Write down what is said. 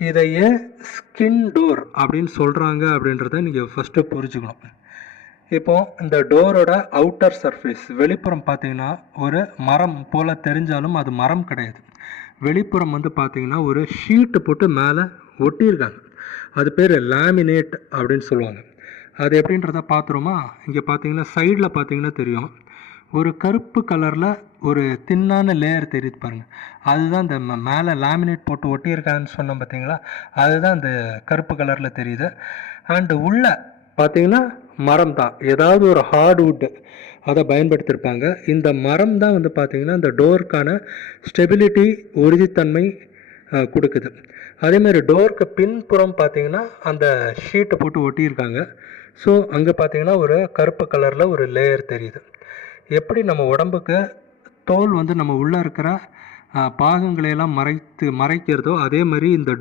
இதையே skin door அப்படின்னு சொல்கிறாங்க அப்படின்றத நீங்கள் ஃபஸ்ட்டு புரிஞ்சுக்கணும். இப்போது இந்த டோரோட அவுட்டர் சர்ஃபேஸ் வெளிப்புறம் பார்த்தீங்கன்னா ஒரு மரம் போல் தெரிஞ்சாலும் அது மரம் கிடையாது. வெளிப்புறம் வந்து பார்த்தீங்கன்னா ஒரு ஷீட்டு போட்டு மேலே ஒட்டியிருக்காங்க. அது பேர் லேமினேட் அப்படின்னு சொல்லுவாங்க. அது எப்படின்றத பார்த்துருமா? இங்கே பார்த்தீங்கன்னா சைடில் பார்த்தீங்கன்னா தெரியும், ஒரு கருப்பு கலரில் ஒரு தின்னான லேயர் தெரியுது பாருங்கள். அதுதான் இந்த மேலே லேமினேட் போட்டு ஒட்டியிருக்கான்னு சொன்னோம் பார்த்தீங்களா, அதுதான் இந்த கருப்பு கலரில் தெரியுது. அண்டு உள்ள பார்த்தீங்கன்னா மரம் தான், ஏதாவது ஒரு ஹார்ட்வுட் அதை பயன்படுத்தியிருப்பாங்க. இந்த மரம் தான் வந்து பார்த்திங்கன்னா இந்த டோருக்கான ஸ்டெபிலிட்டி, உறுதித்தன்மை கொடுக்குது. அதேமாதிரி டோருக்கு பின்புறம் பார்த்திங்கன்னா அந்த ஷீட்டை போட்டு ஒட்டியிருக்காங்க. ஸோ அங்கே பார்த்திங்கன்னா ஒரு கருப்பு கலரில் ஒரு லேயர் தெரியுது. எப்படி நம்ம உடம்புக்கு தோல் வந்து நம்ம உள்ளே இருக்கிற பாகங்களையெல்லாம் மறைக்கிறதோ அதே மாதிரி இந்த